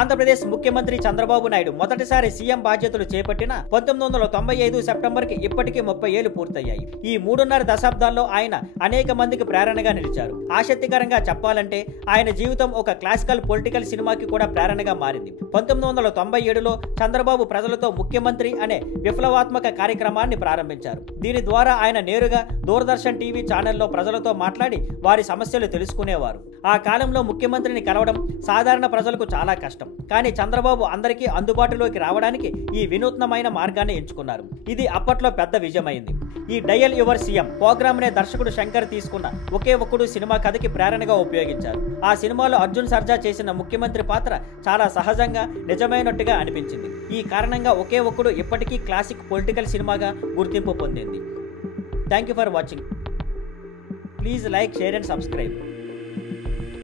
ఆంధ్రప్రదేశ్ ముఖ్యమంత్రి చంద్రబాబు నాయుడు మొదటిసారి సీఎం బాధ్యతలు చేపట్టిన 1995 సెప్టెంబర్కి ఇప్పటికీ 30 ఏళ్లు పూర్తయ్యాయి. ఈ 3.5 దశాబ్దాల్లో ఆయన అనేక మందికి ప్రేరణగా నిలిచారు. ఆసక్తికరంగా చెప్పాలంటే ఆయన జీవితం ఒక క్లాసికల్ పొలిటికల్ సినిమాకి కూడా ప్రేరణగా మారింది. 1997లో చంద్రబాబు ప్రజలతో ముఖ్యమంత్రి అనే విప్లవాత్మక కార్యక్రమాన్ని ప్రారంభించారు. దీని ద్వారా ఆయన నేరుగా దూరదర్శన్ టీవీ ఛానల్లో ప్రజలతో మాట్లాడి వారి సమస్యలు తెలుసుకునేవారు. ఆ కాలంలో ముఖ్యమంత్రిని కలవడం సాధారణ ప్రజలకు చాలా కష్టం. కానీ చంద్రబాబు అందరికీ అందుబాటులోకి రావడానికి ఈ వినూత్నమైన మార్గాన్ని ఎంచుకున్నారు. ఇది అప్పట్లో పెద్ద విజయమైంది. ఈ డయల్ యువర్ సీఎం ప్రోగ్రామ్ నే దర్శకుడు శంకర్ తీసుకున్న ఒకే ఒక్కడు సినిమా కథకి ప్రేరణగా ఉపయోగించారు. ఆ సినిమాలో అర్జున్ సర్జా చేసిన ముఖ్యమంత్రి పాత్ర చాలా సహజంగా నిజమైనట్టుగా అనిపించింది. ఈ కారణంగా ఒకే ఒక్కడు ఇప్పటికీ క్లాసిక్ పొలిటికల్ సినిమాగా గుర్తింపు పొందింది. Thank you for watching. Please like, share and subscribe.